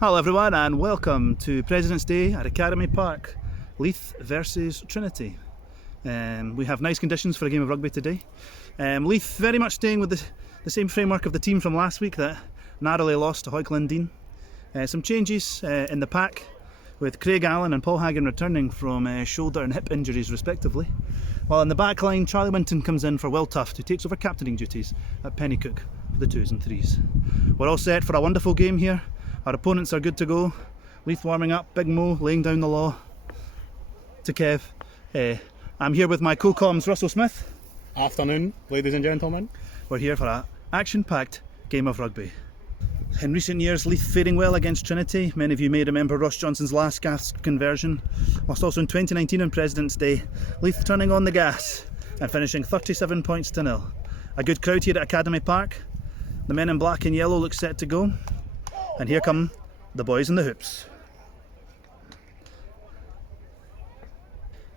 Hello everyone and welcome to President's Day at Academy Park, Leith versus Trinity. We have nice conditions for a game of rugby today. Leith very much staying with the same framework of the team from last week that narrowly lost to Hoyglindene. Some changes in the pack with Craig Allen and Paul Hagan returning from shoulder and hip injuries respectively. While in the back line, Charlie Winton comes in for Will Tuft, who takes over captaining duties at Pennycook for the 2s and 3s. We're all set for a wonderful game here. Our opponents are good to go. Leith warming up, Big Mo laying down the law to Kev. I'm here with my co-coms Russell Smith. Afternoon, ladies and gentlemen. We're here for an action-packed game of rugby. In recent years, Leith faring well against Trinity. Many of you may remember Ross Johnson's last gasp conversion. Whilst also in 2019 on President's Day, Leith turning on the gas and finishing 37 points to 0. A good crowd here at Academy Park. The men in black and yellow look set to go. And here come the boys in the hoops.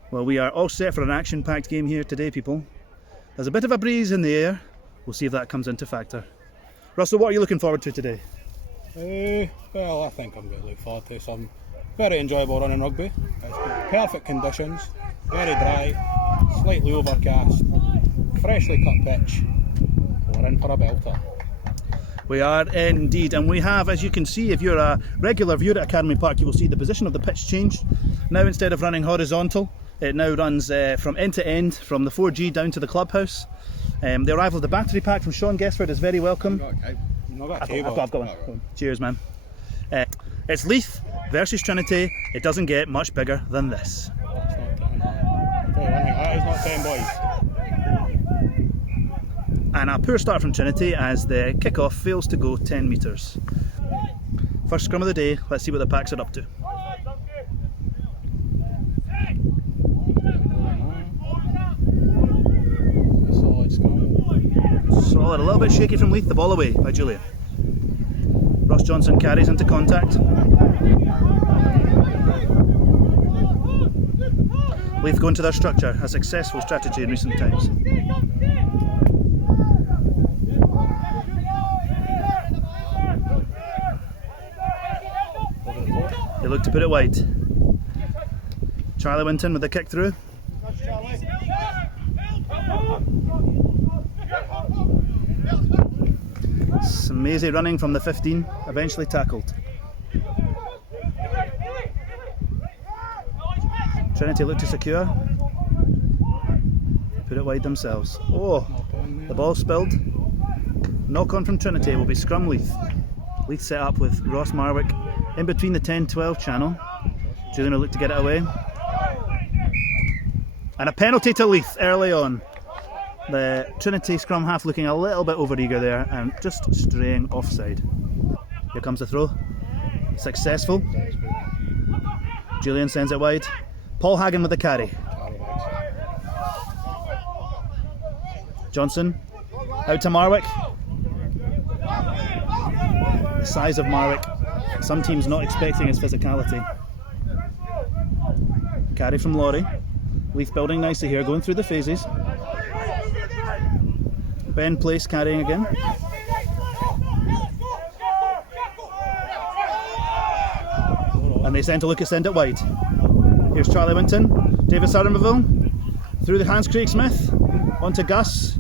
Well, we are all set for an action-packed game here today, people. There's a bit of a breeze in the air. We'll see if that comes into factor. Russell, what are you looking forward to today? Well, I think I'm going to look forward to some very enjoyable running rugby. It's got perfect conditions, very dry, slightly overcast, freshly cut pitch. We're in for a belter. We are indeed, and we have, as you can see, if you're a regular viewer at Academy Park, you will see the position of the pitch changed. Now instead of running horizontal, it now runs from end to end, from the 4G down to the clubhouse. The arrival of the battery pack from Sean Guessford is very welcome. I've got one. Cheers, man. It's Leith versus Trinity. It doesn't get much bigger than this. That is not 10 boys. And a poor start from Trinity as the kick-off fails to go 10 metres. First scrum of the day, let's see what the packs are up to. Solid scrum. Solid, a little bit shaky from Leith, the ball away by Julian. Ross Johnson carries into contact. Leith going to their structure, a successful strategy in recent times. They look to put it wide. Charlie Winton with the kick through. Smazy running from the 15, eventually tackled. Trinity look to secure. Put it wide themselves. Oh, the ball spilled. Knock on from Trinity will be scrum Leith. Leith set up with Ross Marwick in between the 10-12 channel. Julian will look to get it away. And a penalty to Leith early on. The Trinity scrum half looking a little bit overeager there and just straying offside. Here comes the throw. Successful. Julian sends it wide. Paul Hagan with the carry. Johnson out to Marwick. The size of Marwick. Some teams not expecting his physicality. Carry from Laurie. Leith building nicely here, going through the phases. Ben Place carrying again. And they send it wide. Here's Charlie Winton. David Somerville. Through the hands, Craig Smith. Onto Gus.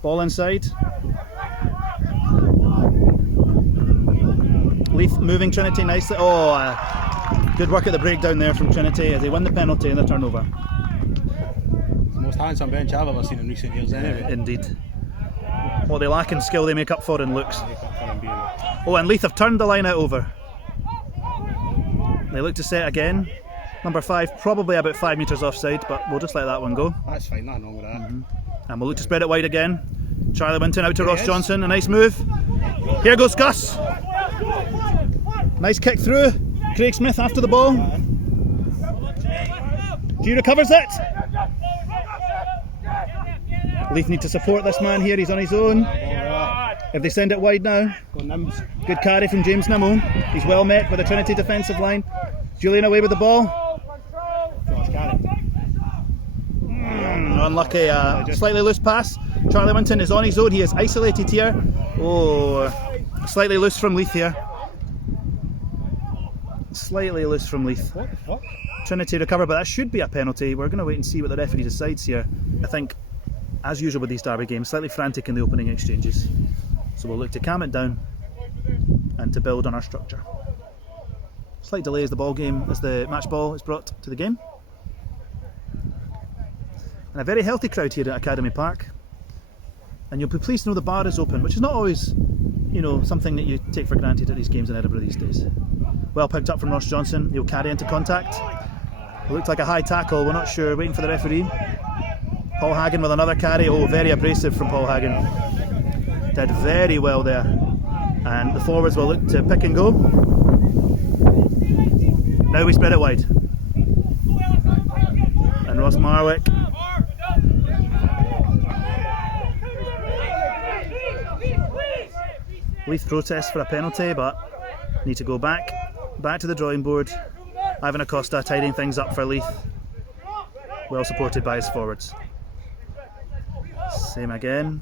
Ball inside. Leith moving Trinity nicely. Good work at the breakdown there from Trinity as they win the penalty and the turnover. It's the most handsome bench I've ever seen in recent years anyway. Indeed. What they lack in skill they make up for in looks. Oh, and Leith have turned the line out over. They look to set again. Number 5 probably about 5 metres offside, but we'll just let that one go. That's fine, nothing wrong with that. And we'll look to spread it wide again. Charlie Winton out to Ross Johnson, a nice move. Here goes Gus. Nice kick through. Craig Smith after the ball. G recovers it. Leith need to support this man here, he's on his own. If they send it wide now. Good carry from James Nimmo. He's well met by the Trinity defensive line. Julian away with the ball. Unlucky, slightly loose pass. Charlie Winton is on his own, he is isolated here. Oh, slightly loose from Leith here. Slightly loose from Leith. What the fuck? Trinity recover, but that should be a penalty. We're going to wait and see what the referee decides here. I think, as usual with these derby games, slightly frantic in the opening exchanges. So we'll look to calm it down and to build on our structure. Slight delay as the match ball is brought to the game. And a very healthy crowd here at Academy Park. And you'll be pleased to know the bar is open, which is not always, something that you take for granted at these games in Edinburgh these days. Well picked up from Ross Johnson. He'll carry into contact. It looked like a high tackle. We're not sure. Waiting for the referee. Paul Hagen with another carry. Oh, very abrasive from Paul Hagen. Did very well there. And the forwards will look to pick and go. Now we spread it wide. And Ross Marwick. Leith protests for a penalty, but need to go back to the drawing board. Ivan Acosta tidying things up for Leith. Well supported by his forwards. Same again.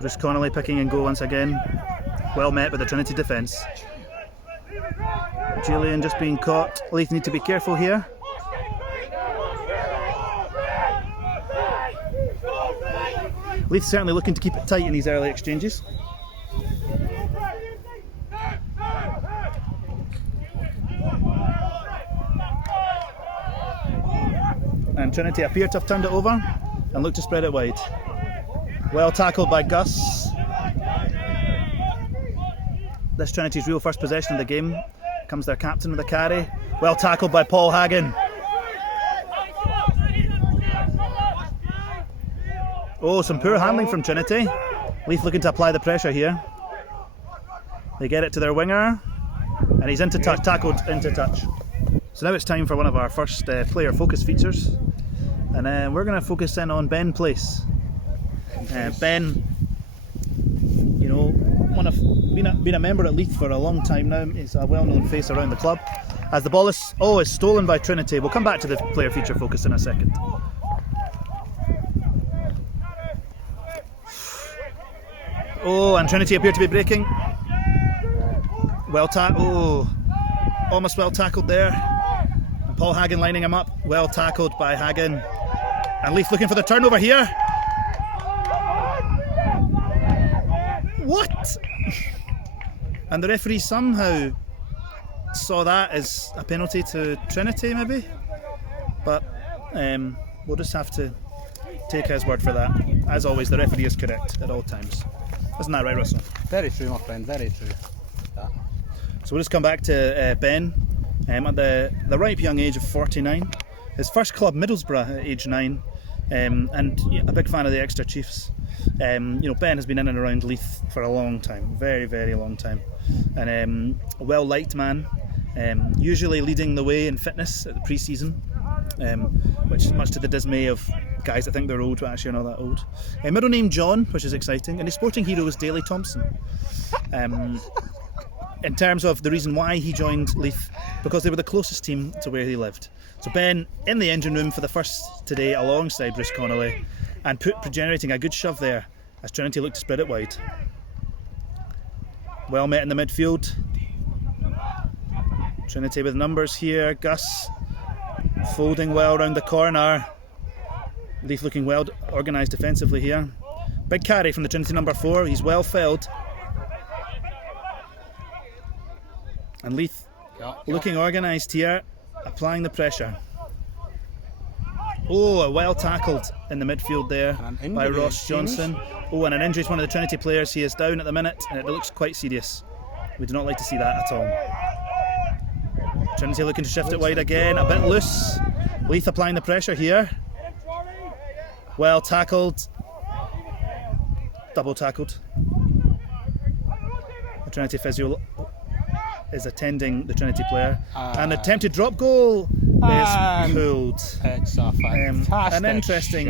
Bruce Connolly picking and go once again. Well met by the Trinity defence. Julian just being caught. Leith need to be careful here. Leith certainly looking to keep it tight in these early exchanges. And Trinity appear to have turned it over and look to spread it wide. Well tackled by Gus. This Trinity's real first possession of the game. Comes their captain with a carry. Well tackled by Paul Hagen. Oh, some poor handling from Trinity. Leith looking to apply the pressure here. They get it to their winger. And he's into touch, tackled into touch. So now it's time for one of our first player focus features. And we're going to focus in on Ben Place. Ben, been a member at Leith for a long time now. He's a well-known face around the club. As the ball is stolen by Trinity. We'll come back to the player feature focus in a second. Oh, and Trinity appear to be breaking. Almost well tackled there. And Paul Hagen lining him up. Well tackled by Hagen. And Leith looking for the turnover here. What? And the referee somehow saw that as a penalty to Trinity, maybe. But we'll just have to take his word for that. As always, the referee is correct at all times. Isn't that right, Russell? Very true, my friend, very true. Yeah. So we'll just come back to Ben at the ripe young age of 49. His first club, Middlesbrough, at age 9, and a big fan of the Exeter Chiefs. Ben has been in and around Leith for a long time, very, very long time, and a well-liked man, usually leading the way in fitness at the pre-season, which is much to the dismay of guys that think they're old but actually are not that old. Middle name John, which is exciting, and his sporting hero is Daley Thompson. In terms of the reason why he joined Leith, because they were the closest team to where he lived. So Ben in the engine room for the first today alongside Bruce Connolly, and generating a good shove there as Trinity looked to spread it wide. Well met in the midfield. Trinity with numbers here. Gus folding well round the corner. Leith looking well organised defensively here. Big carry from the Trinity number 4. He's well felled. And Leith looking organised here, applying the pressure. Oh, well tackled in the midfield there by Ross Johnson. Oh, and an injury to one of the Trinity players. He is down at the minute and it looks quite serious. We do not like to see that at all. Trinity looking to shift it wide again, a bit loose. Leith applying the pressure here. Well tackled. Double tackled. The Trinity physio is attending the Trinity player. An attempted drop goal is pulled. It's a fantastic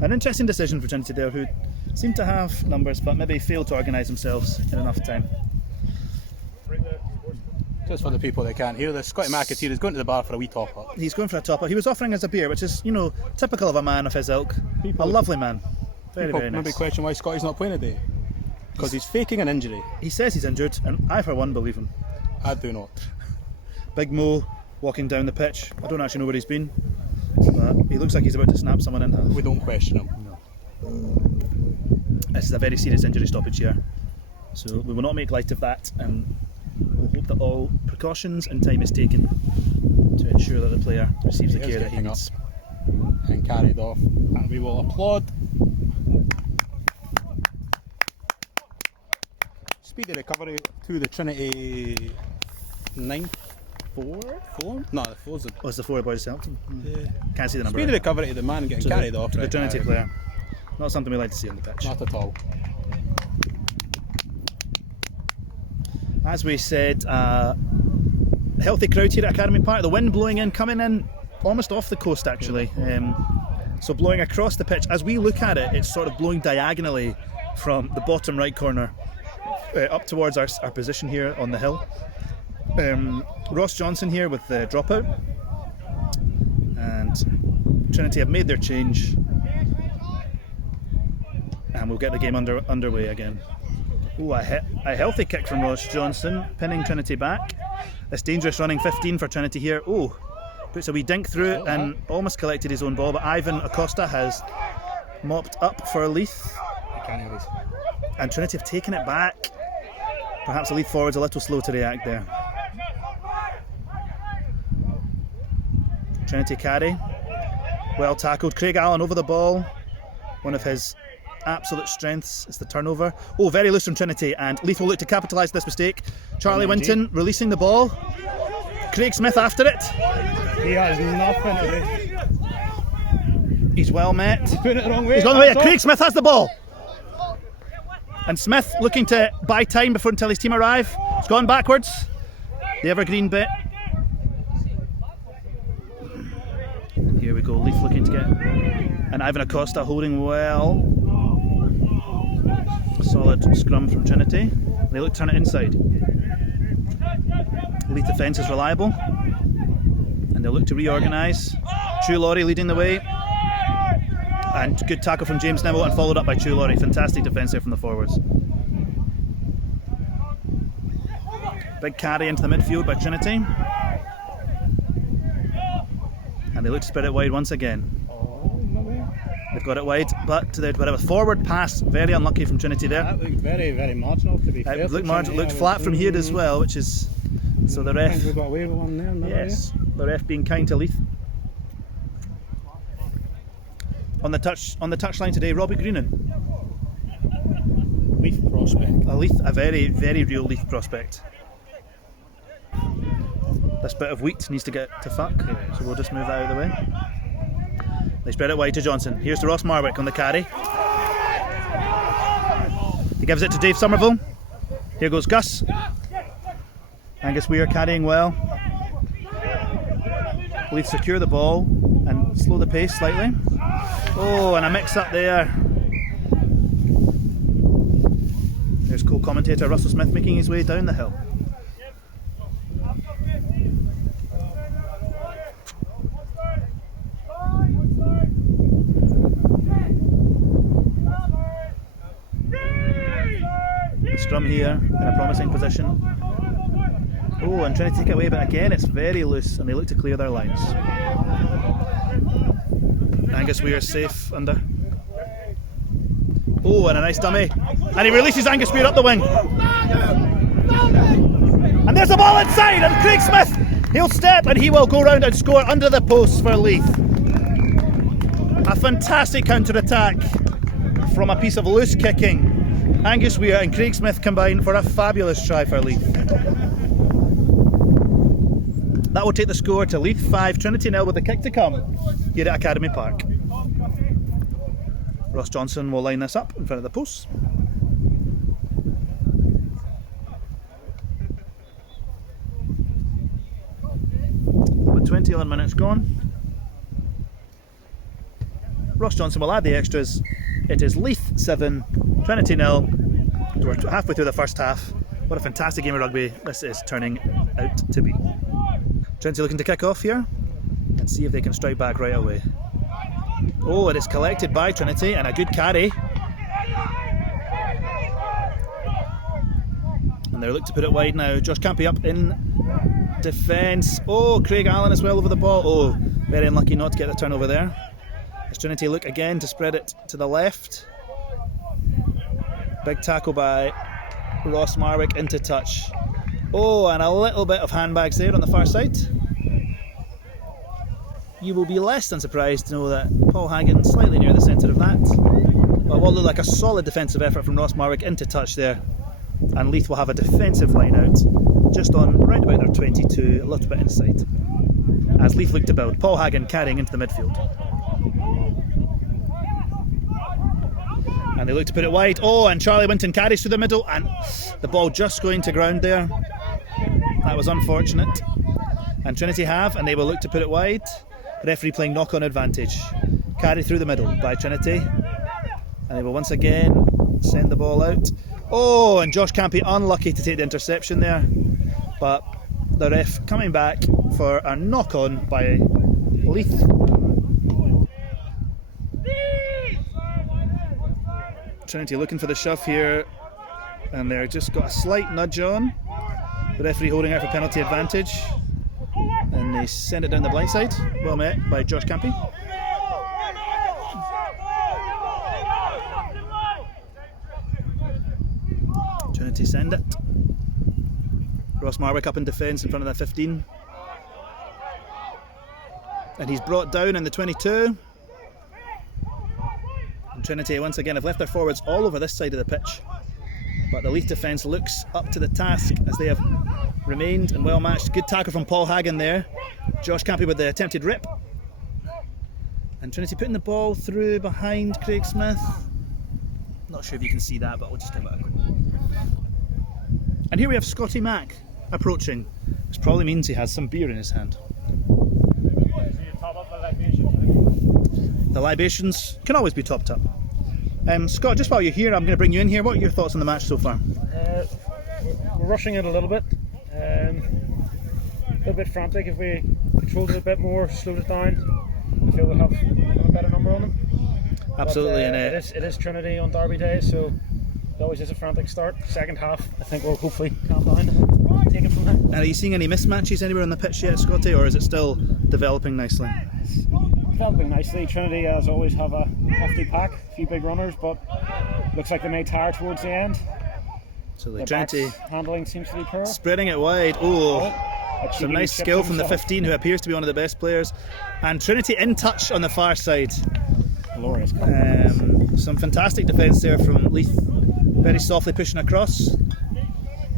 an interesting decision for Trinity there, who seemed to have numbers but maybe failed to organise themselves in enough time. Just for the people that can't hear this, Scott McAteer is going to the bar for a wee top-up. He's going for a top-up. He was offering us a beer, which is, typical of a man of his ilk. A lovely man. Very, very nice. Maybe question why Scotty's not playing today. Because he's faking an injury. He says he's injured, and I for one believe him. I do not. Big Mo walking down the pitch. I don't actually know where he's been, but he looks like he's about to snap someone in half. We don't question him. No. This is a very serious injury stoppage here, so we will not make light of that, and we'll hope that all precautions and time is taken to ensure that the player receives the care that he needs. And carried off, and we will applaud. Speedy recovery to the Trinity 9-4? No, the 4's Oh, it's the 4 boys Southampton. yeah. Can't see the number. Speedy recovery to the man getting carried off. To the right Trinity now. player. Not something we like to see on the pitch. Not at all. As we said, healthy crowd here at Academy Park. The wind blowing in, coming in almost off the coast actually. So blowing across the pitch. As we look at it, it's sort of blowing diagonally from the bottom right corner up towards our position here on the hill. Ross Johnson here with the dropout, and Trinity have made their change, and we'll get the game underway again. Ooh, a healthy kick from Ross Johnson, pinning Trinity back. This dangerous running 15 for Trinity here. Oh, puts a wee dink through it and almost collected his own ball, but Ivan Acosta has mopped up for Leith, and Trinity have taken it back. Perhaps the Leith forwards a little slow to react there. Trinity carry, well tackled. Craig Allen over the ball. One of his absolute strengths is the turnover. Oh, very loose from Trinity, and Leith will look to capitalise this mistake. Charlie Winton releasing the ball. Craig Smith after it. He has nothing to do. He's well met. He's putting it the wrong way. He's gone the way. Craig Smith has the ball. And Smith looking to buy time until his team arrive. It's gone backwards. The evergreen bit. And here we go. Leith looking to get. And Ivan Acosta holding well. A solid scrum from Trinity. They look to turn it inside. Leith defence is reliable. And they'll look to reorganise. Chu Laurie leading the way. And good tackle from James Nimble and followed up by Chu Laurie. Fantastic defence there from the forwards. Big carry into the midfield by Trinity. And they look to spread it wide once again. They've got it wide, but they've got a forward pass. Very unlucky from Trinity there. That looked very, very marginal to be fair. It looked flat from here as well, which is... So the I ref... think we got away with one there. Yes, the ref being kind to Leith. On the touchline today, Robbie Greenan. Leith prospect. A very, very real Leith prospect. This bit of wheat needs to get to fuck, so we'll just move that out of the way. They spread it wide to Johnson. Here's to Ross Marwick on the carry. He gives it to Dave Somerville. Here goes Gus. Angus Weir carrying well. Leith secure the ball and slow the pace slightly. Oh, and a mix up there. There's co-commentator Russell Smith making his way down the hill. The scrum here in a promising position. Oh, and trying to take it away, but again it's very loose and they look to clear their lines. Angus Weir safe under. Oh, and a nice dummy. And he releases Angus Weir up the wing. And there's a ball inside, and Craig Smith, he'll step and he will go round and score under the post for Leith. A fantastic counter-attack from a piece of loose kicking. Angus Weir and Craig Smith combine for a fabulous try for Leith. That will take the score to Leith 5, Trinity 0 with the kick to come here at Academy Park. Ross Johnson will line this up in front of the posts. With 21 minutes gone, Ross Johnson will add the extras. It is Leith 7, Trinity 0. We're halfway through the first half. What a fantastic game of rugby this is turning out to be. Trinity looking to kick off here and see if they can strike back right away. Oh, it is collected by Trinity and a good carry. And they look to put it wide now. Josh Campy up in defence. Oh, Craig Allen as well over the ball. Oh, very unlucky not to get the turnover there. As Trinity look again to spread it to the left. Big tackle by Ross Marwick into touch. Oh, and a little bit of handbags there on the far side. You will be less than surprised to know that Paul Hagen slightly near the centre of that. But what looked like a solid defensive effort from Ross Marwick into touch there. And Leith will have a defensive line out just on round about their 22, a little bit inside. As Leith look to build, Paul Hagen carrying into the midfield. And they look to put it wide. Oh, and Charlie Winton carries through the middle, and the ball just going to ground there. That was unfortunate. And Trinity have, and they will look to put it wide. Referee playing knock-on advantage. Carry through the middle by Trinity. And they will once again send the ball out. Oh, and Josh Campy unlucky to take the interception there. But the ref coming back for a knock-on by Leith. Trinity looking for the shove here, and they're just got a slight nudge on. The referee holding out for penalty advantage, and they send it down the blind side. Well met by Josh Campy. Trinity send it. Ross Marwick up in defence in front of the 15, and he's brought down in the 22. Trinity once again have left their forwards all over this side of the pitch, but the Leith defence looks up to the task as they have remained and well matched. Good tackle from Paul Hagen there. Josh Campy with the attempted rip, and Trinity putting the ball through behind Craig Smith. Not sure if you can see that, but we'll just give it a go. And here we have Scotty Mac approaching, which probably means he has some beer in his hand. The libations can always be topped up. Scott, just while you're here, I'm going to bring you in here. What are your thoughts on the match so far? We're rushing it a little bit. A little bit frantic. If we controlled it a bit more, slowed it down, I feel we'll have a better number on them. Absolutely. But, it is Trinity on Derby Day, so it always is a frantic start. Second half, I think we'll hopefully calm down and take it from there. And are you seeing any mismatches anywhere on the pitch yet, Scotty, or is it still developing nicely? Developing nicely. Trinity, as always, have a hefty pack, a few big runners, but looks like they may tire towards the end. Absolutely. Trinity handling seems to be poor. Spreading it wide. Oh, some nice skill from the 15, who appears to be one of the best players. And Trinity in touch on the far side. Glorious. Some fantastic defence there from Leith. Very softly pushing across.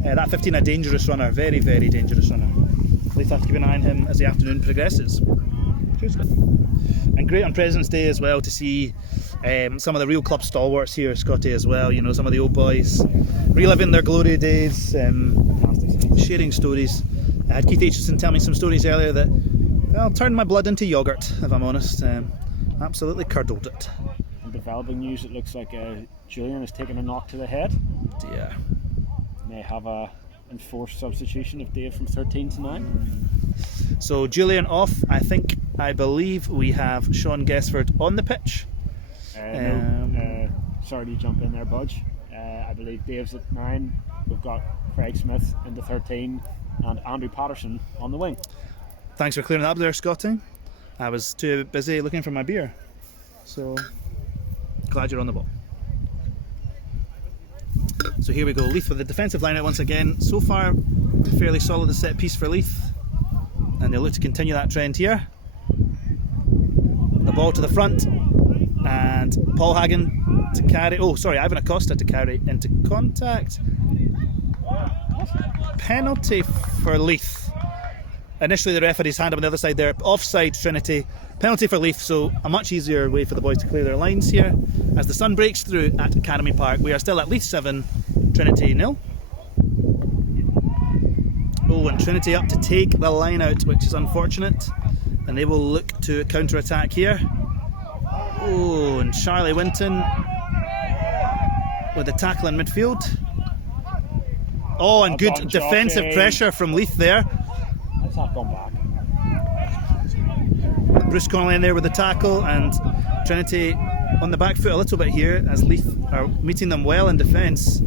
That 15, a dangerous runner. Very, very dangerous runner. Leith have to keep an eye on him as the afternoon progresses. Cheers. And great on President's Day as well to see some of the real club stalwarts here, Scotty, as well. You know, some of the old boys reliving their glory days, sharing stories. I had Keith Aitchison tell me some stories earlier that, well, turned my blood into yoghurt, if I'm honest. Absolutely curdled it. In developing news, it looks like Julian has taken a knock to the head. Yeah. May have a enforced substitution of Dave from 13 to 9. So Julian off. I believe we have Sean Guessford on the pitch. Sorry to jump in there, Budge. I believe Dave's at 9. We've got Craig Smith into 13 and Andrew Patterson on the wing. Thanks for clearing that up there, Scotty. I was too busy looking for my beer. So glad you're on the ball. So here we go, Leith with the defensive line out once again. So far, fairly solid the set piece for Leith, and they'll look to continue that trend here. The ball to the front, and Paul Hagen to carry. Oh, sorry, Ivan Acosta to carry into contact. Penalty for Leith. Initially, the referee's hand up on the other side there. Offside, Trinity. Penalty for Leith, so a much easier way for the boys to clear their lines here. As the sun breaks through at Academy Park, we are still at Leith 7, Trinity 0. Oh, and Trinity up to take the line out, which is unfortunate. And they will look to counter-attack here. Oh, and Charlie Winton with the tackle in midfield. Oh, and good defensive pressure from Leith there. That's not gone back. Bruce Connolly in there with the tackle, and Trinity on the back foot a little bit here as Leith are meeting them well in defence.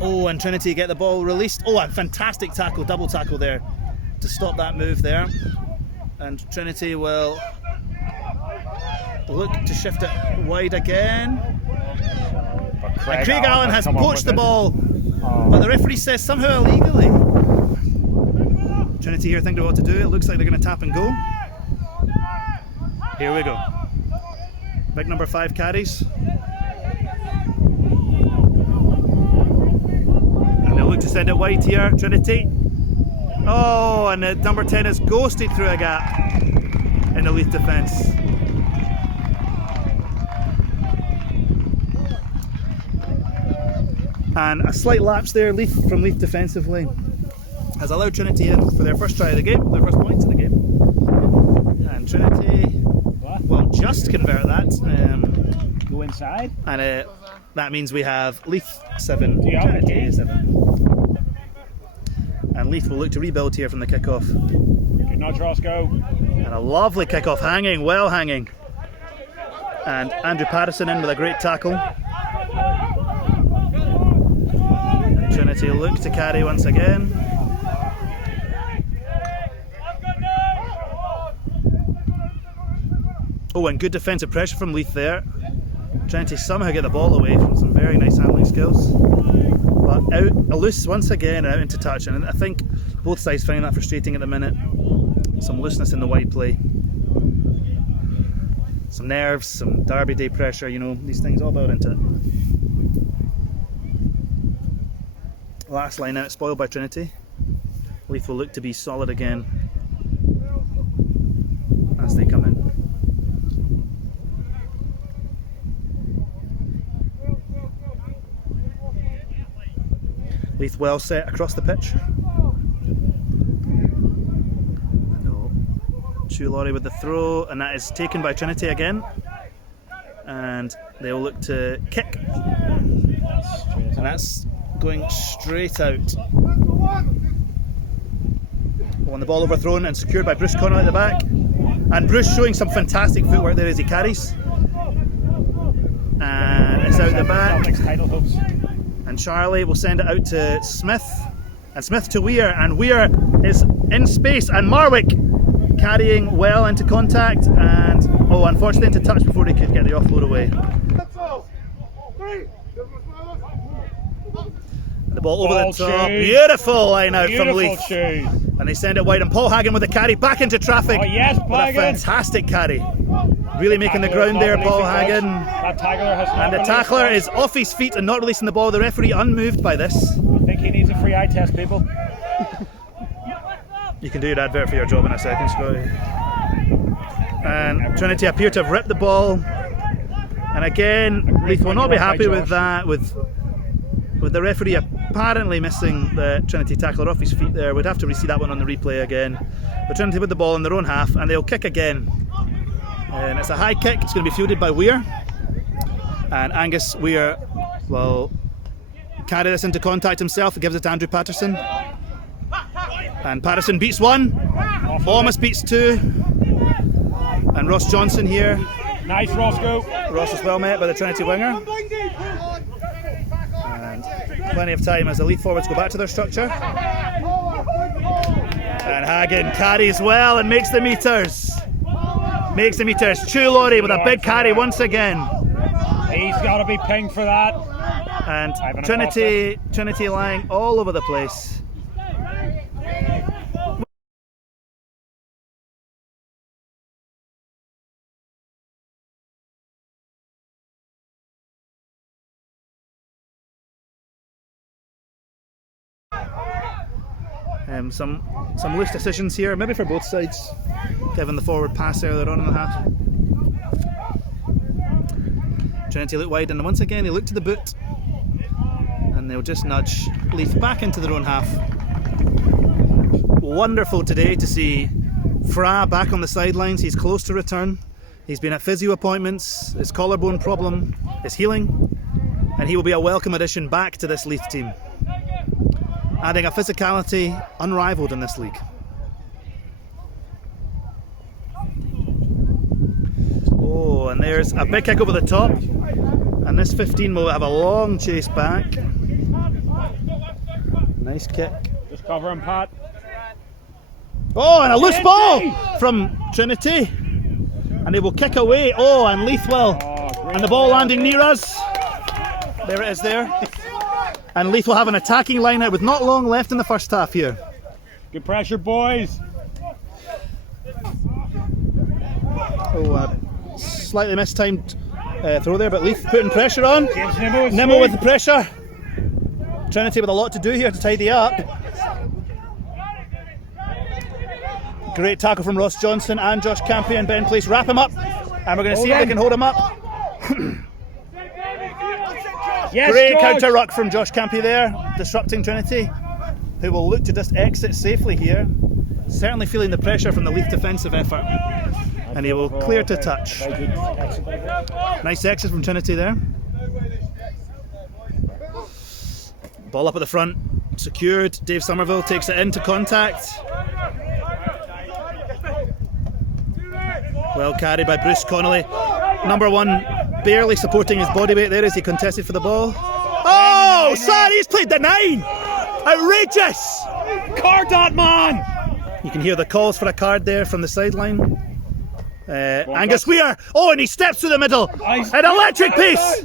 Oh, and Trinity get the ball released. Oh, a fantastic tackle, double tackle there to stop that move there. And Trinity will look to shift it wide again. But And Craig Allen has come up poached with the it. ball, but the referee says somehow illegally. Trinity here thinking what to do. It looks like they're going to tap and go. Here we go. Big number 5 carries. And they'll look to send it wide here, Trinity. Oh, and the number 10 is ghosted through a gap in the Leith defence. And a slight lapse there, from Leith defensively has allowed Trinity in for their first try of the game, their first points of the game. And Trinity will just convert that. Go inside. And that means we have Leith 7, Do you have it, Trinity Dave? 7. And Leith will look to rebuild here from the kickoff. Good nudge, Roscoe. And a lovely kickoff, hanging, well hanging. And Andrew Patterson in with a great tackle. Trinity look to carry once again. Oh, and good defensive pressure from Leith there. Trinity somehow get the ball away from some very nice handling skills. But out, loose once again, and out into touch. And I think both sides finding that frustrating at the minute. Some looseness in the wide play. Some nerves, some Derby Day pressure, you know, these things all build into it. Last line out, spoiled by Trinity. Leith will look to be solid again as they come in. Leith well set across the pitch. Chulori with the throw, and that is taken by Trinity again. And they'll look to kick. And that's going straight out. Oh, and the ball overthrown and secured by Bruce Connolly at the back. And Bruce showing some fantastic footwork there as he carries. And it's out the back. And Charlie will send it out to Smith. And Smith to Weir. And Weir is in space. And Marwick carrying well into contact. And, oh, unfortunately into touch before he could get the offload away. The ball over the top. Beautiful line out from Leith. And they send it wide. And Paul Hagen with the carry back into traffic. Oh, yes, What a fantastic carry. Really making the ground there, Paul Hagen. And the tackler is off his feet and not releasing the ball. The referee unmoved by this. I think he needs a free eye test, people. You can do your advert for your job in a second, Scotty. And Trinity appear to have ripped the ball. And again, Leith will not be happy with that, with the referee apparently missing the Trinity tackler off his feet there. We'd have to re-see that one on the replay again. But Trinity with the ball in their own half, and they'll kick again. And it's a high kick. It's going to be fielded by Weir. And Angus Weir will carry this into contact himself. He gives it to Andrew Patterson. And Patterson beats one. Almost beats two. And Ross Johnson here. Nice, Roscoe. Ross is well met by the Trinity winger. And plenty of time as the Leith forwards go back to their structure. And Hagen carries well and makes the meters. Makes the meters. Chulori with a big carry once again. He's got to be pinged for that. And Trinity lying all over the place. Some loose decisions here, maybe for both sides, given the forward pass earlier on in the half. Trinity look wide, and once again they look to the boot, and they'll just nudge Leith back into their own half. Wonderful today to see Fra back on the sidelines. He's close to return. He's been at physio appointments. His collarbone problem is healing, and he will be a welcome addition back to this Leith team, adding a physicality unrivaled in this league. Oh, and there's a big kick over the top, and this 15 will have a long chase back. Nice kick. Just cover him, Pat. Oh, and a loose ball from Trinity. And they will kick away. Oh, and Leith will. And the ball landing near us. There it is there. And Leith will have an attacking line out with not long left in the first half here. Good pressure, boys. Oh, slightly mistimed throw there, but Leith putting pressure on. Nimmo with the pressure. Trinity with a lot to do here to tidy up. Great tackle from Ross Johnson and Josh Campion. Ben Place wrap him up, and we're going to see if they can hold him up. Yes, great George. counter ruck from Josh Campion there, disrupting Trinity, who will look to just exit safely here. Certainly feeling the pressure from the Leith defensive effort, and he will clear to touch. Nice exit from Trinity there. Ball up at the front, secured. Dave Somerville takes it into contact. Well carried by Bruce Connolly. Number one barely supporting his body weight there as he contested for the ball. Oh, sorry, he's played the 9! Outrageous! Card that man! You can hear the calls for a card there from the sideline. Angus Weir. Oh, and he steps through the middle. An electric pace!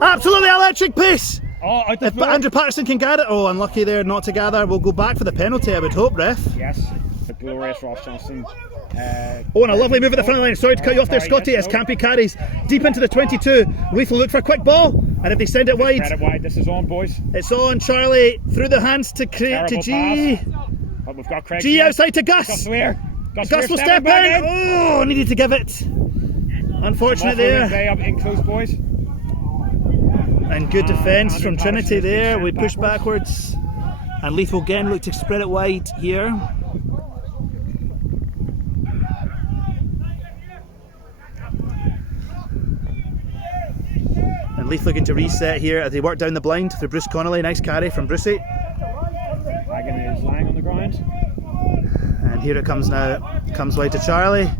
Absolutely electric pace! If Andrew Patterson can get it. Oh, unlucky there not to gather. We'll go back for the penalty, I would hope, ref. Yes, the glorious Ross Johnson. Oh, and a lovely move at the front line. Sorry to cut you off there, Scotty, as Campy carries deep into the 22. Leith will look for a quick ball, and if they send it wide, this is on, boys. It's on. Charlie through the hands to G. But we've got Craig G Smith. Outside to Gus. Gus Weir. Gus will step in. Oh, needed to give it. Unfortunate there. Up in close, boys. And good defence from Trinity there. We push backwards, and Leith will again look to spread it wide here. And Leith looking to reset here as they work down the blind through Bruce Connolly. Nice carry from Brucey. Wagon is lying on the ground. And here it comes now. Comes wide to Charlie.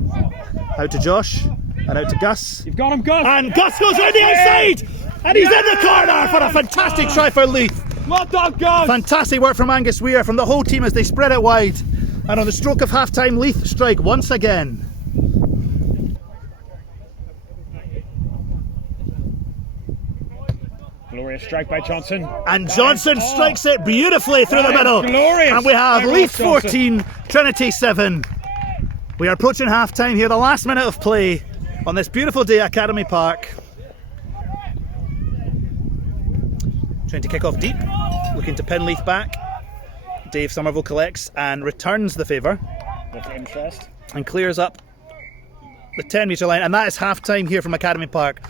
Out to Josh. And out to Gus. You've got him, Gus! And Gus goes round the outside! And he's in the corner for a fantastic try for Leith. Well done, Gus! Fantastic work from Angus Weir, from the whole team as they spread it wide. And on the stroke of half-time, Leith strike once again. Glorious strike by Johnson. And Johnson strikes it beautifully through the middle. Glorious. And we have by Leith Ross 14, Trinity 7. We are approaching half-time here, the last minute of play on this beautiful day at Academy Park. Trying to kick off deep, looking to pin Leith back. Dave Somerville collects and returns the favour. With interest. And clears up the 10-metre line. And that is half-time here from Academy Park.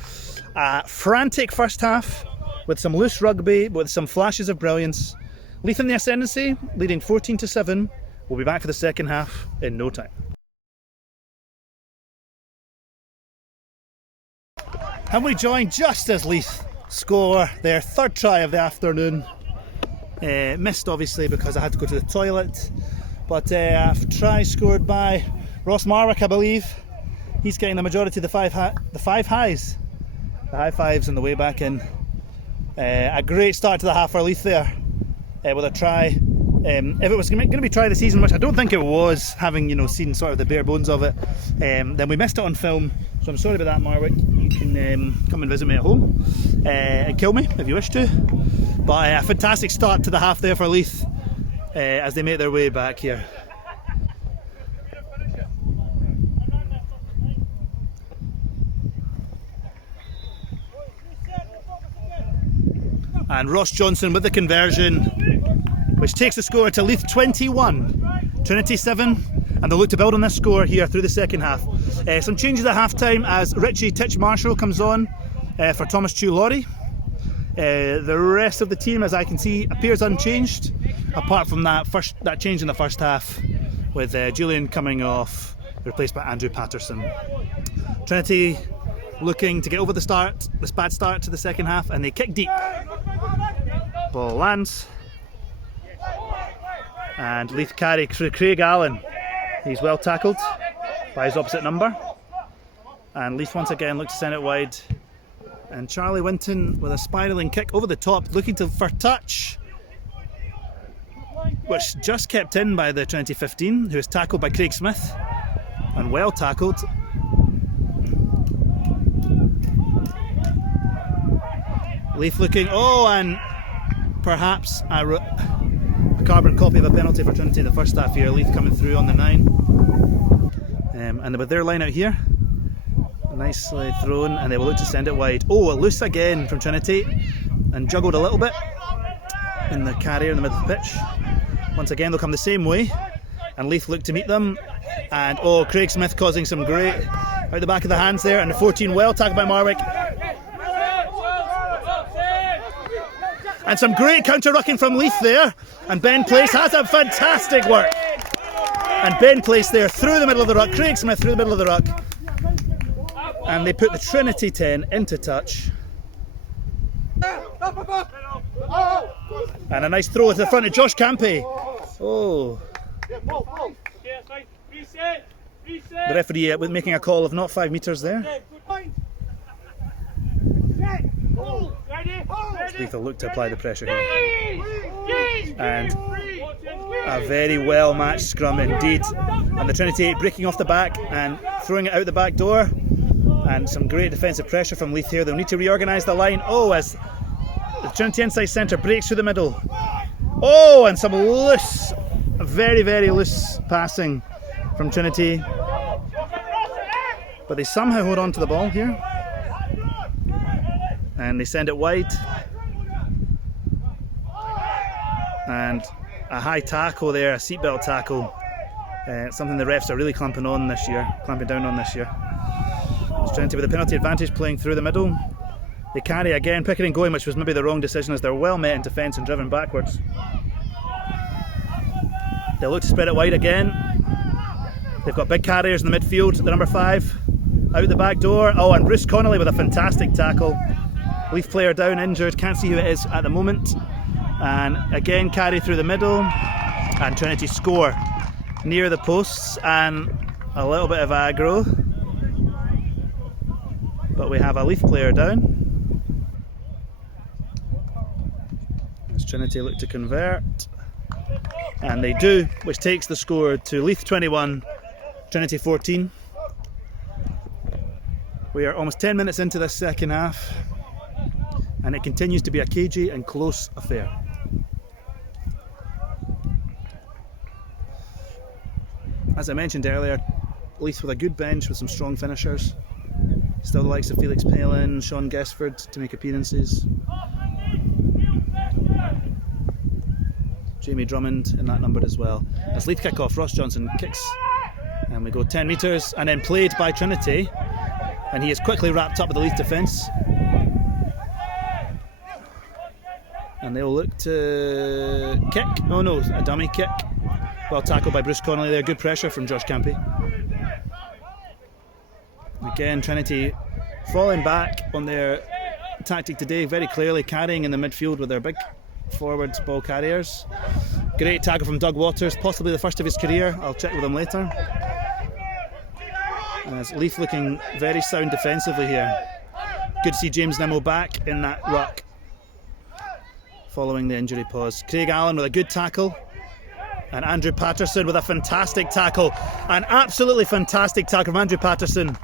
Frantic first half with some loose rugby, with some flashes of brilliance. Leith in the ascendancy, leading 14-7. We'll be back for the second half in no time. And we join just as Leith score their third try of the afternoon. Missed obviously because I had to go to the toilet, but a try scored by Ross Marwick, I believe. He's getting the majority of the five highs, the high fives on the way back in. A great start to the half for Leith there with a try. If it was going to be try of the season, which I don't think it was, having seen sort of the bare bones of it, then we missed it on film. So I'm sorry about that, Marwick. You can come and visit me at home and kill me if you wish to. But a fantastic start to the half there for Leith as they make their way back here. And Ross Johnson with the conversion, which takes the score to Leith 21, Trinity 7. And they'll look to build on this score here through the second half. Some changes at half-time as Richie Titch-Marshall comes on for Thomas Chu-Laurie. The rest of the team, as I can see, appears unchanged, apart from that change in the first half, with Julian coming off, replaced by Andrew Patterson. Trinity looking to get over this bad start to the second half, and they kick deep. Ball lands. And Leith carry through Craig Allen. He's well tackled by his opposite number. And Leith once again look to send it wide. And Charlie Winton with a spiralling kick over the top, looking for touch. which just kept in by the Trinity 15, who was tackled by Craig Smith, and well tackled. Leith looking, and perhaps a carbon copy of a penalty for Trinity in the first half here. Leith coming through on the 9. And with their line out here, nicely thrown, and they will look to send it wide. Loose again from Trinity, and juggled a little bit in the carrier in the middle of the pitch. Once again they'll come the same way, and Leith look to meet them, and Craig Smith causing some great out the back of the hands there, and the 14 well tackled by Marwick, and some great counter rucking from Leith there, and Ben Place has a fantastic work, and Ben Place there through the middle of the ruck, Craig Smith through the middle of the ruck, and they put the Trinity 10 into touch. And a nice throw to the front of Josh Campy. The referee making a call of not 5 metres there. Leith will look to apply the pressure here. And a very well matched scrum indeed. And the Trinity 8 breaking off the back and throwing it out the back door. And some great defensive pressure from Leith here. They'll need to reorganise the line. As the Trinity inside centre breaks through the middle. And some loose, very, very loose passing from Trinity. But they somehow hold on to the ball here. And they send it wide. And a high tackle there, a seatbelt tackle. Something the refs are really clamping down on this year. It's Trinity with the penalty advantage playing through the middle. They carry again, picking and going, which was maybe the wrong decision as they're well met in defence and driven backwards. They'll look to spread it wide again. They've got big carriers in the midfield. The number 5 out the back door. And Bruce Connolly with a fantastic tackle. Leith player down, injured, can't see who it is at the moment. And again carry through the middle, and Trinity score near the posts, and a little bit of aggro. But we have a Leith player down. As Trinity look to convert. And they do, which takes the score to Leith 21, Trinity 14. We are almost 10 minutes into this second half, and it continues to be a cagey and close affair. As I mentioned earlier, Leith with a good bench with some strong finishers. Still the likes of Felix Palin, Sean Gesford to make appearances. Jamie Drummond in that number as well. As Leith kick off, Ross Johnson kicks, and we go 10 metres, and then played by Trinity, and he is quickly wrapped up with the Leith defence. And they'll look to kick. A dummy kick. Well tackled by Bruce Connolly there. Good pressure from Josh Campy. Again, Trinity falling back on their tactic today, very clearly carrying in the midfield with their big forward ball carriers. Great tackle from Doug Waters, possibly the first of his career. I'll check with him later. As Leith looking very sound defensively here. Good to see James Nimmo back in that ruck following the injury pause. Craig Allen with a good tackle, and Andrew Patterson with a fantastic tackle. An absolutely fantastic tackle from Andrew Patterson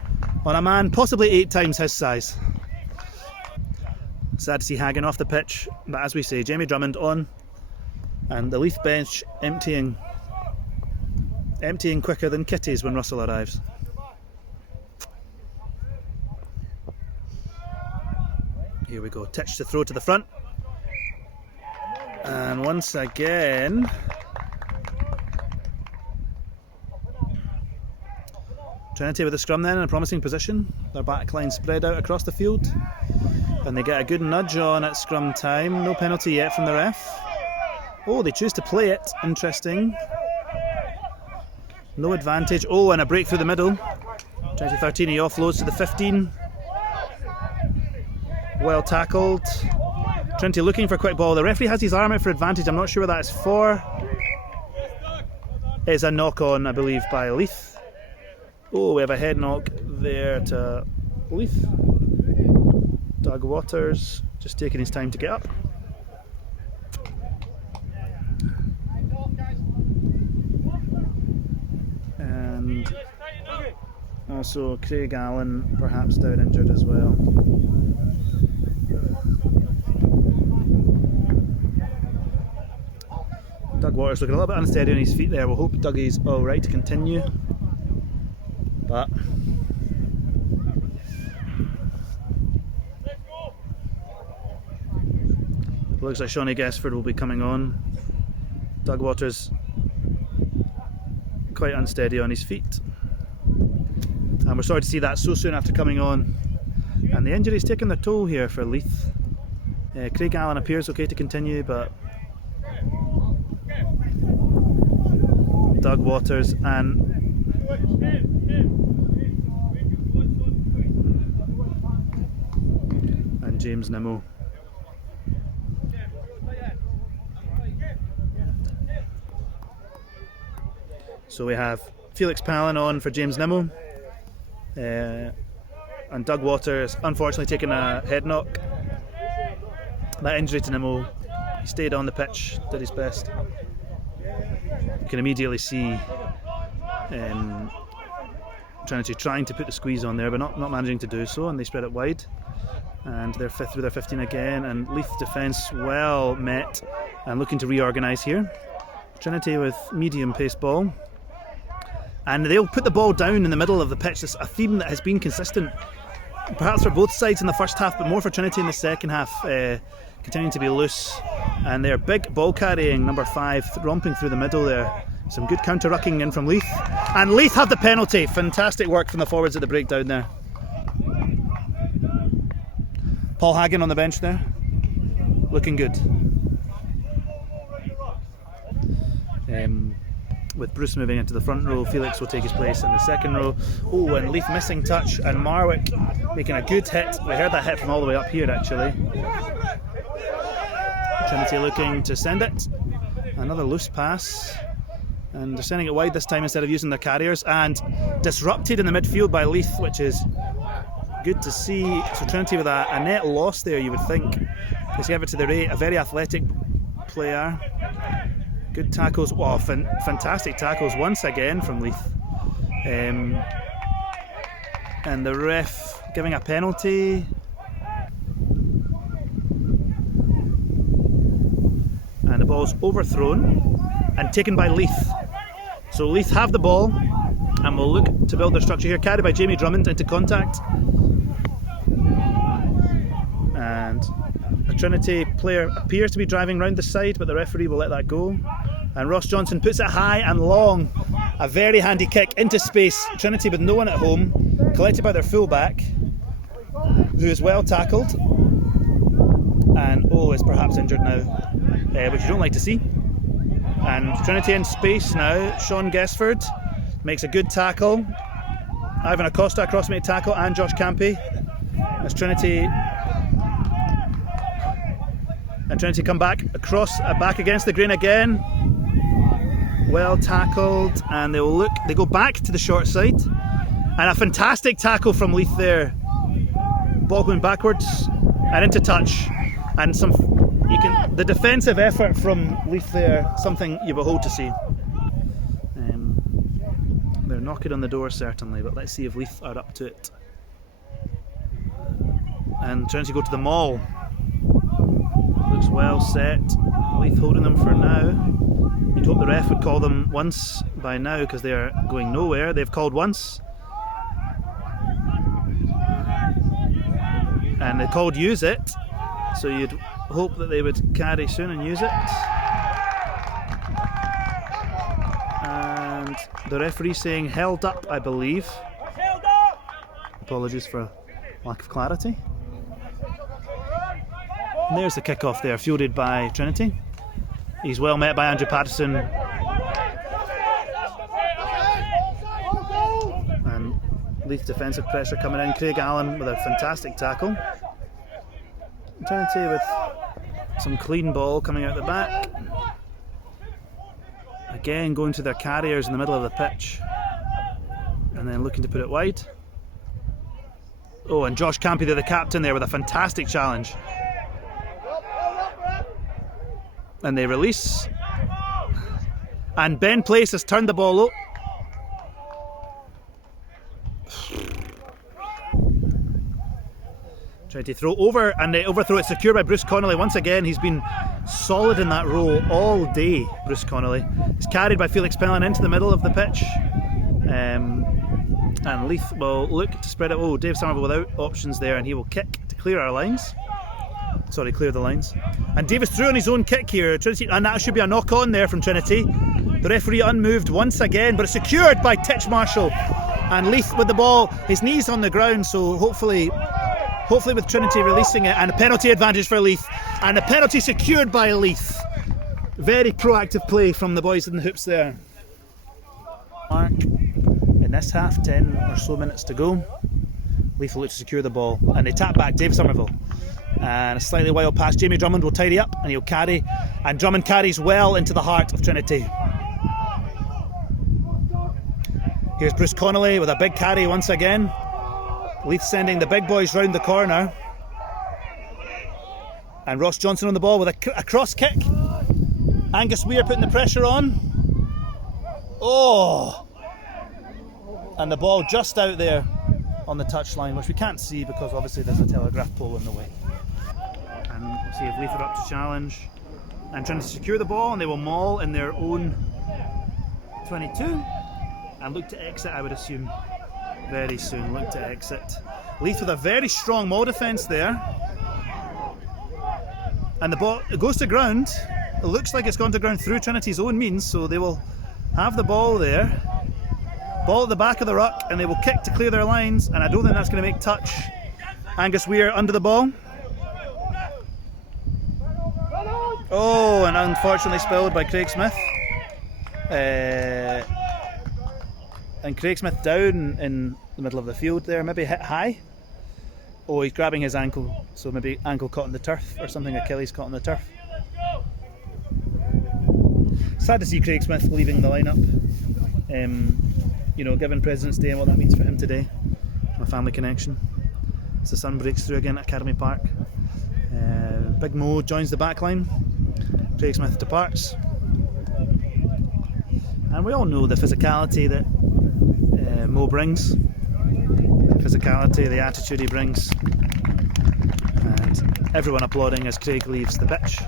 on a man possibly 8 times his size. Sad to see Hagen off the pitch, but as we say, Jamie Drummond on, and the Leith bench emptying quicker than kitties when Russell arrives. Here we go, Titch to throw to the front, and once again Trinity with the scrum then in a promising position. Their back line spread out across the field, and they get a good nudge on at scrum time. No penalty yet from the ref. They choose to play it. Interesting. No advantage. And a break through the middle. 2013, he offloads to the 15. Well tackled. Trinity looking for a quick ball. The referee has his arm out for advantage. I'm not sure what that is for. It's a knock on, I believe, by Leith. We have a head knock there to Leith. Doug Waters just taking his time to get up. Also, Craig Allen perhaps down injured as well. Doug Waters looking a little bit unsteady on his feet there. We'll hope Dougie's alright to continue. But looks like Shawnee Guessford will be coming on. Doug Waters quite unsteady on his feet. And we're sorry to see that so soon after coming on. And the injury's taken their toll here for Leith. Craig Allen appears okay to continue, but Doug Waters and James Nimmo. So we have Felix Palin on for James Nimmo, and Doug Waters unfortunately taking a head knock. That injury to Nimmo, he stayed on the pitch, did his best. You can immediately see Trinity trying to put the squeeze on there, but not managing to do so, and they spread it wide. And they're through their 15 again, and Leith defence well met and looking to reorganise here. Trinity with medium pace ball, and they'll put the ball down in the middle of the pitch. It's a theme that has been consistent, perhaps for both sides in the first half, but more for Trinity in the second half, continuing to be loose. And they're big ball carrying, number 5, romping through the middle there. Some good counter-rucking in from Leith, and Leith have the penalty. Fantastic work from the forwards at the breakdown there. Paul Hagen on the bench there, looking good. With Bruce moving into the front row, Felix will take his place in the second row. Oh, and Leith missing touch, and Marwick making a good hit. We heard that hit from all the way up here actually. Trinity looking to send it. Another loose pass, and they're sending it wide this time instead of using their carriers, and disrupted in the midfield by Leith, which is good to see. So Trinity with a net loss there, you would think. Let's give it to the Ray, a very athletic player. Good tackles, wow, fantastic tackles once again from Leith. And the ref giving a penalty. And the ball's overthrown and taken by Leith. So Leith have the ball and will look to build their structure here. Carried by Jamie Drummond into contact. And a Trinity player appears to be driving round the side, but the referee will let that go. And Ross Johnson puts it high and long. A very handy kick into space. Trinity with no one at home, collected by their fullback, who is well tackled and is perhaps injured now, which you don't like to see. And Trinity in space now. Sean Guessford makes a good tackle. Ivan Acosta cross-mate tackle, and Josh Campy. As Trinity come back across, back against the grain again. Well tackled, and they go back to the short side, and a fantastic tackle from Leith there. Ball going backwards and into touch, and the defensive effort from Leith there, something you behold to see. They're knocking on the door certainly, but let's see if Leith are up to it. And Trinity go to the maul. Looks well set. Leith holding them for now. You'd hope the ref would call them once by now, because they are going nowhere. They've called once. And they called use it. So you'd hope that they would carry soon and use it. And the referee saying held up, I believe. Apologies for lack of clarity. And there's the kick-off there, fielded by Trinity. He's well met by Andrew Patterson. And Leith defensive pressure coming in. Craig Allen with a fantastic tackle. Trinity with some clean ball coming out the back. Again going to their carriers in the middle of the pitch. And then looking to put it wide. Oh, and Josh Campy, the captain there, with a fantastic challenge. And they release, and Ben Place has turned the ball up. Trinity throw over, and the overthrow is secured by Bruce Connolly. Once again, he's been solid in that role all day, Bruce Connolly. He's carried by Felix Pellin into the middle of the pitch. And Leith will look to spread it. Oh, Dave Somerville without options there, and he will kick to clear our lines. Sorry, clear the lines. And Davis through on his own kick here. Trinity, and that should be a knock on there from Trinity. The referee unmoved once again, but it's secured by Titchmarsh. And Leith with the ball, his knees on the ground, so hopefully with Trinity releasing it, and a penalty advantage for Leith. And a penalty secured by Leith. Very proactive play from the boys in the hoops there. Mark. In this half, 10 or so minutes to go. Leith will look to secure the ball, and they tap back Dave Somerville. And a slightly wild pass. Jamie Drummond will tidy up, and he'll carry. And Drummond carries well into the heart of Trinity. Here's Bruce Connolly with a big carry once again. Leith sending the big boys round the corner. And Ross Johnson on the ball with a cross kick. Angus Weir putting the pressure on. Oh! And the ball just out there on the touchline, which we can't see because obviously there's a telegraph pole in the way. And we'll see if Leith are up to challenge and trying to secure the ball, and they will maul in their own 22 and look to exit, I would assume, very soon. Look to exit. Leith with a very strong maul defence there. And the ball goes to ground. It looks like it's gone to ground through Trinity's own means, so they will have the ball there. Ball at the back of the ruck, and they will kick to clear their lines, and I don't think that's going to make touch. Angus Weir under the ball. Oh, and unfortunately spilled by Craig Smith. And Craig Smith down in the middle of the field there, maybe hit high. Oh, he's grabbing his ankle, so maybe ankle caught in the turf or something, Achilles caught in the turf. Sad to see Craig Smith leaving the lineup. You know, given President's Day and what that means for him today, from a family connection. As the sun breaks through again at Academy Park. Big Mo joins the back line. Craig Smith departs. And we all know the physicality that Mo brings. The physicality, the attitude he brings. And everyone applauding as Craig leaves the pitch.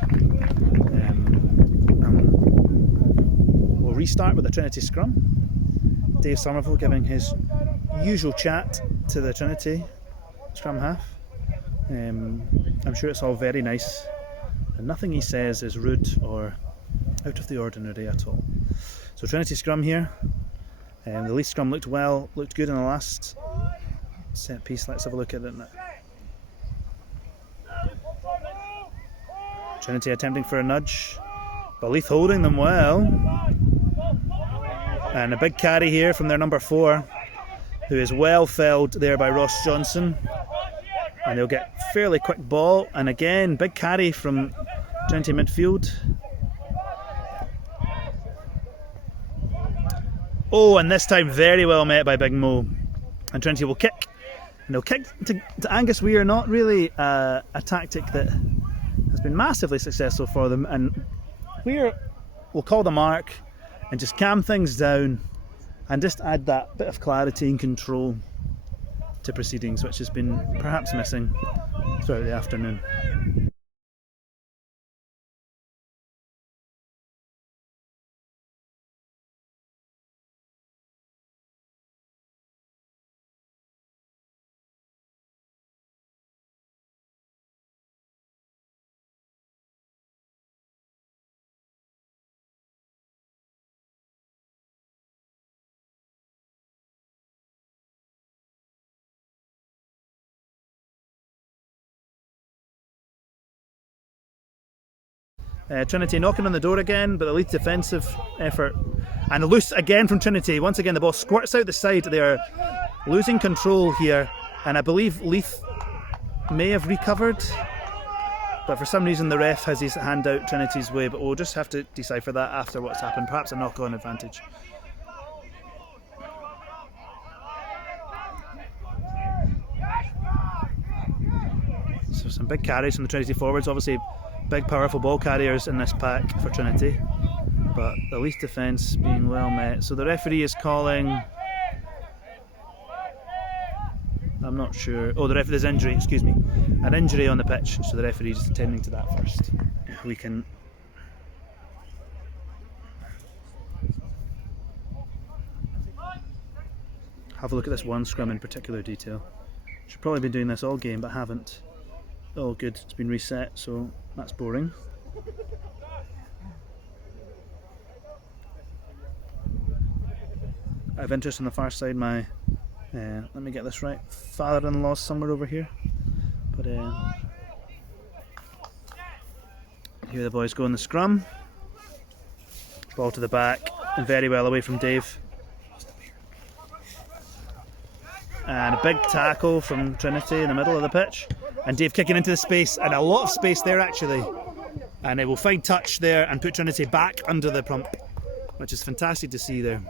We'll restart with the Trinity scrum. Dave Somerville giving his usual chat to the Trinity scrum half. I'm sure it's all very nice, and nothing he says is rude or out of the ordinary at all. So Trinity scrum here. The Leith scrum looked good in the last set piece. Let's have a look at it now. Trinity attempting for a nudge, but Leith holding them well. And a big carry here from their number 4, who is well felled there by Ross Johnson. And they'll get fairly quick ball. And again, big carry from Trinity midfield. Oh, and this time very well met by Big Mo. And Trinity will kick. And they'll kick to Angus Weir, not really a tactic that has been massively successful for them. And Weir will call the mark and just calm things down and just add that bit of clarity and control to proceedings, which has been perhaps missing throughout the afternoon. Trinity knocking on the door again, but the Leith defensive effort, and loose again from Trinity. Once again the ball squirts out the side. They are losing control here, and I believe Leith may have recovered, but for some reason the ref has his hand out Trinity's way, but we'll just have to decipher that after what's happened. Perhaps a knock-on advantage. So some big carries from the Trinity forwards, obviously big powerful ball carriers in this pack for Trinity, but the Leith defence being well met. So the referee is calling a I'm not sure. Oh, there's injury, excuse me. An injury on the pitch, so the referee's just attending to that first. We can... have a look at this one scrum in particular detail. Should probably be doing this all game, but haven't. Oh good, it's been reset, so that's boring. I have interest on the far side. My let me get this right, father-in-law's somewhere over here, but here the boys go in the scrum. Ball to the back and very well away from Dave, and a big tackle from Trinity in the middle of the pitch, and Dave kicking into the space, and a lot of space there actually, and it will find touch there and put Trinity back under the pump, which is fantastic to see there.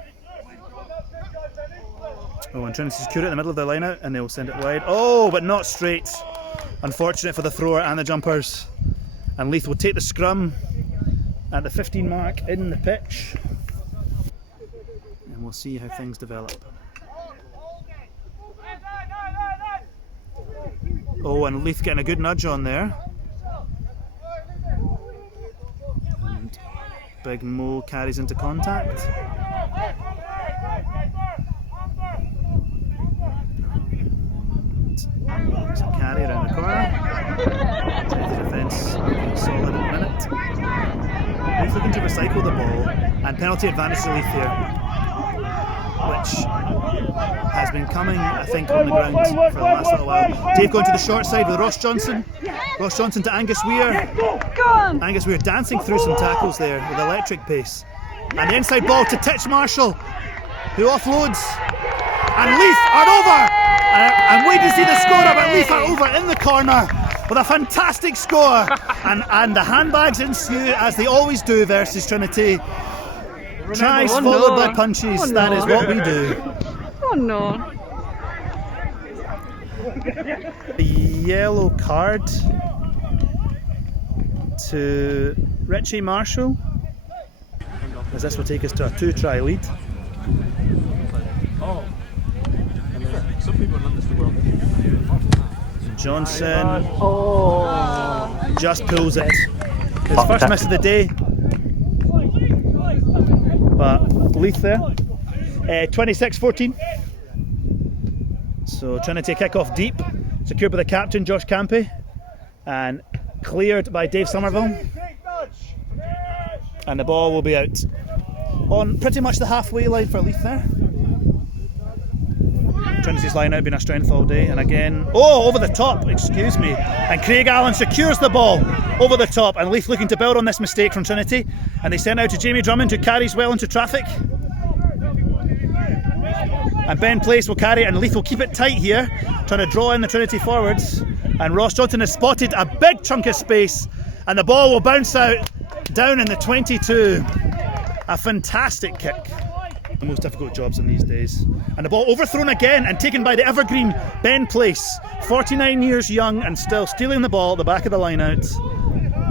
Oh, and Trinity secure it in the middle of the line out, and they'll send it wide. Oh, but not straight. Unfortunate for the thrower and the jumpers. And Leith will take the scrum at the 15 mark in the pitch. And we'll see how things develop. Oh, and Leith getting a good nudge on there. And Big Mo carries into contact. Carry around the corner. The defence looking solid at the minute. Leith looking to recycle the ball, and penalty advantage to Leith here, which has been coming, I think, on the ground for the last little while. Dave going to the short side with Ross Johnson. Ross Johnson to Angus Weir. Angus Weir dancing through some tackles there with electric pace. And the inside ball to Titch Marshall, who offloads. And Leith are over! I'm waiting to see the scorer, but Leith are over in the corner with a fantastic score. And the handbags ensue, as they always do versus Trinity. Tries followed by punches, that is what we do. Oh no. The yellow card to Richie Marshall, as this will take us to a 2-try lead. Johnson just pulls it. His first miss of the day. But Leith there. 26-14. So Trinity kick off deep. Secured by the captain, Josh Campy. And cleared by Dave Somerville. And the ball will be out on pretty much the halfway line for Leith there. Trinity's line out been a strength all day, and again, over the top, excuse me, and Craig Allen secures the ball over the top, and Leith looking to build on this mistake from Trinity, and they send out to Jamie Drummond, who carries well into traffic, and Ben Place will carry it, and Leith will keep it tight here, trying to draw in the Trinity forwards, and Ross Johnson has spotted a big chunk of space, and the ball will bounce out down in the 22. A fantastic kick. The most difficult jobs in these days. And the ball overthrown again and taken by the evergreen Ben Place, 49 years young and still stealing the ball at the back of the line out.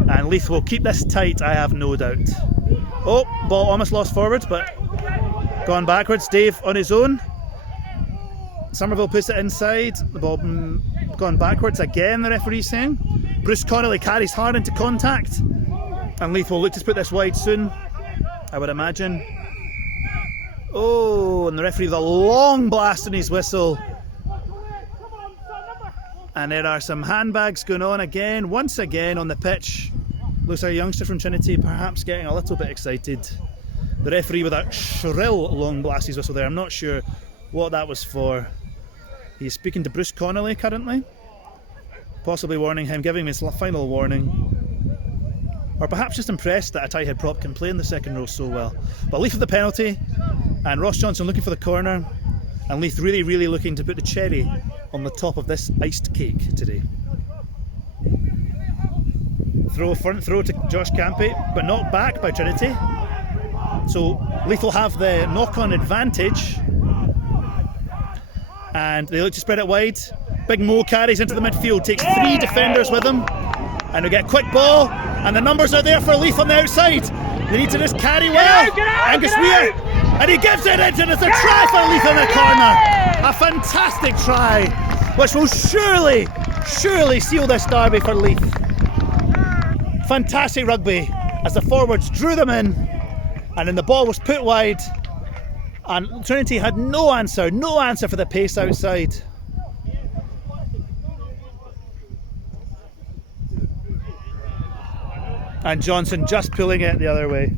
And Leith will keep this tight, I have no doubt. Oh, ball almost lost forward, but gone backwards. Dave on his own. Somerville puts it inside. The ball gone backwards again, the referee's saying. Bruce Connolly carries hard into contact. And Leith will look to put this wide soon, I would imagine. Oh, and the referee with a long blast in his whistle. And there are some handbags going on again, once again on the pitch. Looks like a youngster from Trinity perhaps getting a little bit excited. The referee with a shrill long blast in his whistle there. I'm not sure what that was for. He's speaking to Bruce Connolly currently, possibly warning him, giving him his final warning. Or perhaps just impressed that a tight head prop can play in the second row so well. But Leith with the penalty, and Ross Johnson looking for the corner, and Leith really looking to put the cherry on the top of this iced cake today. Front throw to Josh Campy, but knocked back by Trinity. So Leith will have the knock-on advantage, and they look to spread it wide. Big Mo carries into the midfield, takes 3 defenders with him, and we get a quick ball, and the numbers are there for Leith on the outside. They need to just carry well. Angus Weir, and he gives it into, and it's a try for Leith in the corner. A fantastic try which will surely seal this derby for Leith. Fantastic rugby as the forwards drew them in, and then the ball was put wide, and Trinity had no answer for the pace outside. And Johnson just pulling it the other way.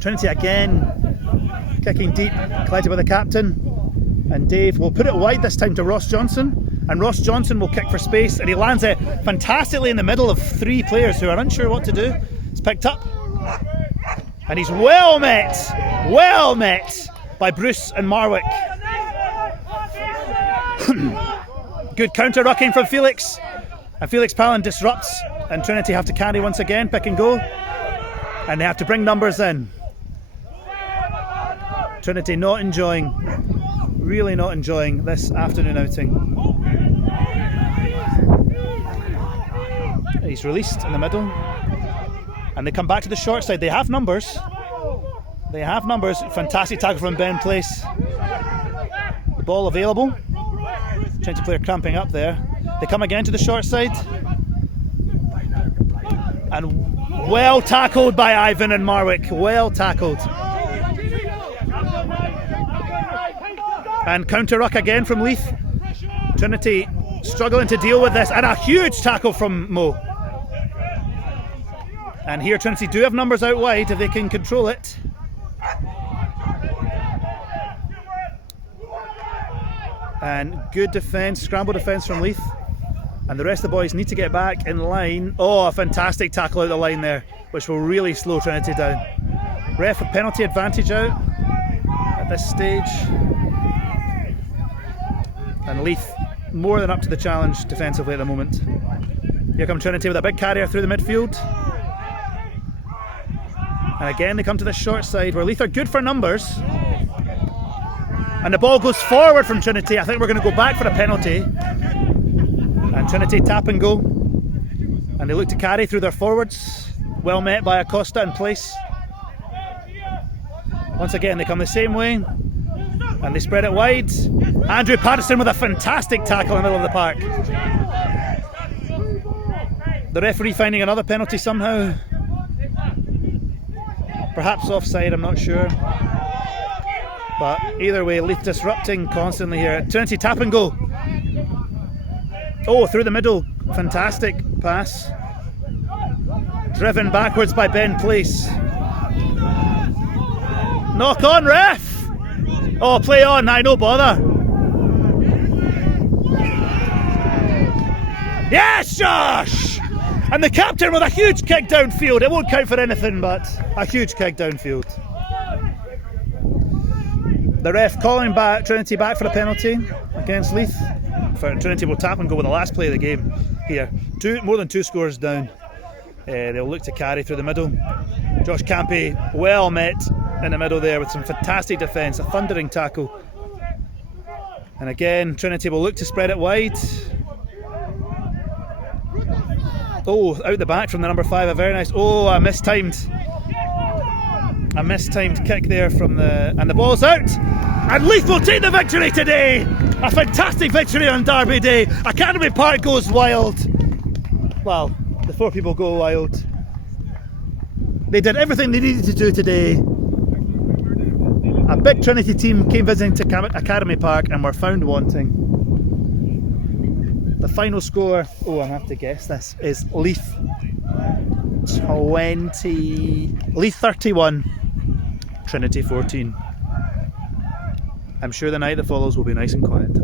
Trinity again kicking deep, collected by the captain, and Dave will put it wide this time to Ross Johnson, and Ross Johnson will kick for space, and he lands it fantastically in the middle of three players who are unsure what to do. It's picked up, and he's well met by Bruce and Marwick. Good counter rucking from Felix, and Felix Palin disrupts, and Trinity have to carry once again, pick and go, and they have to bring numbers in. Trinity really not enjoying this afternoon outing. He's released in the middle, and they come back to the short side. They have numbers. Fantastic tackle from Ben Place. The ball available. Trinity player cramping up there. They come again to the short side, and well tackled by Ivan and Marwick. Well tackled. And counter ruck again from Leith. Trinity struggling to deal with this, and a huge tackle from Mo. And here Trinity do have numbers out wide if they can control it. And good defence, scramble defence from Leith. And the rest of the boys need to get back in line. Oh, a fantastic tackle out the line there, which will really slow Trinity down. Ref, a penalty advantage out at this stage. And Leith more than up to the challenge defensively at the moment. Here come Trinity with a big carrier through the midfield. And again they come to the short side where Leith are good for numbers. And the ball goes forward from Trinity. I think we're going to go back for a penalty. And Trinity tap and go. And they look to carry through their forwards. Well met by Acosta in Place. Once again they come the same way. And they spread it wide. Andrew Patterson with a fantastic tackle in the middle of the park. The referee finding another penalty somehow. Perhaps offside, I'm not sure. But either way, Leith disrupting constantly here. Trinity tap and go. Oh, through the middle. Fantastic pass. Driven backwards by Ben Place. Knock on, ref! Oh, play on, no bother. Yes, Josh! And the captain with a huge kick downfield. It won't count for anything, but a huge kick downfield. The ref calling back Trinity back for a penalty against Leith. Trinity will tap and go with the last play of the game here. More than two scores down. They'll look to carry through the middle. Josh Campy well met in the middle there with some fantastic defence, a thundering tackle. And again, Trinity will look to spread it wide. Oh, out the back from the number 5, a very nice, a mistimed kick there from and the ball's out. And Leith will take the victory today. A fantastic victory on Derby Day. Academy Park goes wild. Well, the 4 people go wild. They did everything they needed to do today. A big Trinity team came visiting to Academy Park and were found wanting. The final score, I have to guess this, is Leith 31, Trinity 14. I'm sure the night that follows will be nice and quiet.